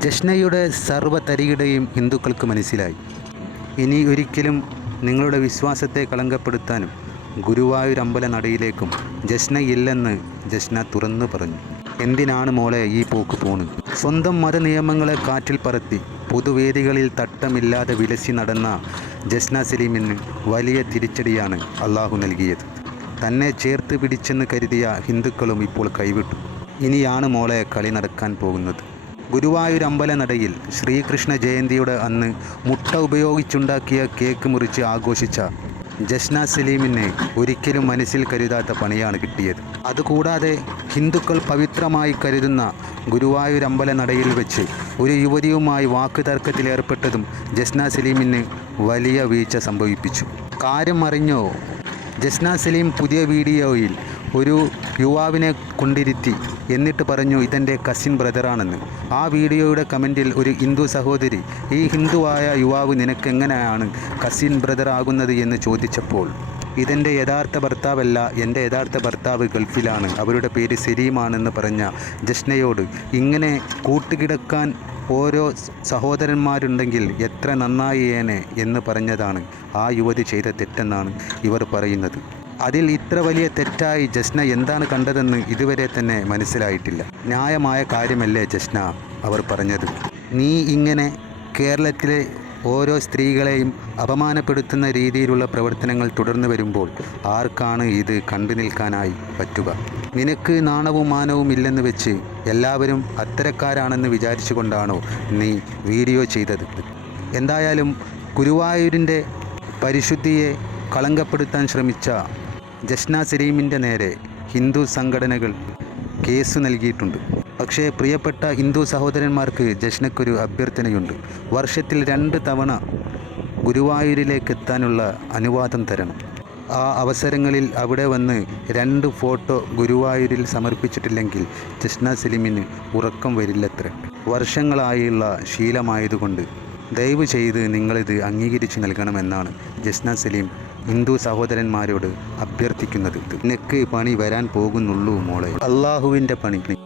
ജഷ്നയുടെ സർവതരികിടയും ഹിന്ദുക്കൾക്ക് മനസ്സിലായി. ഇനി ഒരിക്കലും നിങ്ങളുടെ വിശ്വാസത്തെ കളങ്കപ്പെടുത്താനും ഗുരുവായൂർ അമ്പല നടയിലേക്കും ജഷ്ന ഇല്ലെന്ന് ജഷ്ന തുറന്നു പറഞ്ഞു. എന്തിനാണ് മോളെ ഈ പോക്ക് പോണ് സ്വന്തം മതനിയമങ്ങളെ കാറ്റിൽ പറത്തി പൊതുവേദികളിൽ തട്ടമില്ലാതെ വിലസി നടന്ന ജസ്ന സലീമിന് വലിയ തിരിച്ചടിയാണ് അള്ളാഹു നൽകിയത്. തന്നെ ചേർത്ത് പിടിച്ചെന്ന് കരുതിയ ഹിന്ദുക്കളും ഇപ്പോൾ കൈവിട്ടു. ഇനിയാണ് മോളെ കളി നടക്കാൻ പോകുന്നത്. ഗുരുവായൂർ അമ്പലനടയിൽ ശ്രീകൃഷ്ണ ജയന്തിയുടെ അന്ന് മുട്ട ഉപയോഗിച്ചുണ്ടാക്കിയ കേക്ക് മുറിച്ച് ആഘോഷിച്ച ജസ്ന സലീമിനെ ഒരിക്കലും മനസ്സിൽ കരുതാത്ത പണിയാണ് കിട്ടിയത്. അതുകൂടാതെ ഹിന്ദുക്കൾ പവിത്രമായി കരുതുന്ന ഗുരുവായൂരമ്പലനടയിൽ വെച്ച് ഒരു യുവതിയുമായി വാക്കുതർക്കത്തിൽ ഏർപ്പെട്ടതും ജസ്ന സലീമിന് വലിയ വീഴ്ച സംഭവിപ്പിച്ചു. കാര്യം അറിഞ്ഞോ? ജസ്ന സലീം പുതിയ വീഡിയോയിൽ ഒരു യുവാവിനെ കൊണ്ടിരുത്തി എന്നിട്ട് പറഞ്ഞു ഇതെന്റെ കസിൻ ബ്രദറാണെന്ന് ആ വീഡിയോയുടെ കമന്റിൽ ഒരു ഹിന്ദു സഹോദരി ഈ ഹിന്ദുവായ യുവാവ് നിനക്കെങ്ങനെയാണ് കസിൻ ബ്രദർ ആകുന്നത്? എന്ന് ചോദിച്ചപ്പോൾ ഇതെന്റെ യഥാർത്ഥ ഭർത്താവല്ല എന്റെ യഥാർത്ഥ ഭർത്താവ് ഗൾഫിലാണ്. അവരുടെ പേര് സലീമാണെന്ന് പറഞ്ഞ ജഷ്നയോട് ഇങ്ങനെ കൂട്ടുകിടക്കാൻ ഓരോ സഹോദരന്മാരുണ്ടെങ്കിൽ എത്ര നന്നായേനെ? എന്ന് പറഞ്ഞതാണ് ആ യുവതി ചെയ്ത തെറ്റെന്നാണ് ഇവർ പറയുന്നത്. അതിൽ ഇത്ര വലിയ തെറ്റായി ജസ്ന എന്താണ് കണ്ടതെന്ന് ഇതുവരെ തന്നെ മനസ്സിലായിട്ടില്ല. ന്യായമായ കാര്യമല്ലേ ജസ്ന അവർ പറഞ്ഞത്. നീ ഇങ്ങനെ കേരളത്തിലെ ഓരോ സ്ത്രീകളെയും അപമാനപ്പെടുത്തുന്ന രീതിയിലുള്ള പ്രവർത്തനങ്ങൾ തുടർന്നു വരുമ്പോൾ ആർക്കാണ് ഇത് കണ്ടു നിൽക്കാനായി പറ്റുക? നിനക്ക് നാണവും മാനവും ഇല്ലെന്ന് വെച്ച് എല്ലാവരും അത്തരക്കാരാണെന്ന് വിചാരിച്ചുകൊണ്ടാണോ നീ വീഡിയോ ചെയ്തത്? എന്തായാലും ഗുരുവായൂരിന്റെ പരിശുദ്ധിയെ കളങ്കപ്പെടുത്താൻ ശ്രമിച്ച ജസ്ന സലീമിന്റെ നേരെ ഹിന്ദു സംഘടനകൾ കേസ് നൽകിയിട്ടുണ്ട്. പക്ഷേ പ്രിയപ്പെട്ട ഹിന്ദു സഹോദരന്മാർക്ക് ജഷ്നക്കൊരു അഭ്യർത്ഥനയുണ്ട്. വർഷത്തിൽ രണ്ട് തവണ ഗുരുവായൂരിലേക്ക് എത്താനുള്ള അനുവാദം തരണം. ആ അവസരങ്ങളിൽ അവിടെ വന്ന് രണ്ട് ഫോട്ടോ ഗുരുവായൂരിൽ സമർപ്പിച്ചിട്ടില്ലെങ്കിൽ ജഷ്ന സലീമിന് ഉറക്കം വരില്ലത്ര. വർഷങ്ങളായുള്ള ശീലമായതുകൊണ്ട് ദയവ് ചെയ്ത് നിങ്ങളിത് അംഗീകരിച്ച് നൽകണമെന്നാണ് ജസ്ന സലീം ഹിന്ദു സഹോദരന്മാരോട് അഭ്യർത്ഥിക്കുന്നത്. നിനക്ക് പണി വരാൻ പോകുന്നുള്ളൂ മോളെ. അള്ളാഹുവിന്റെ പണി.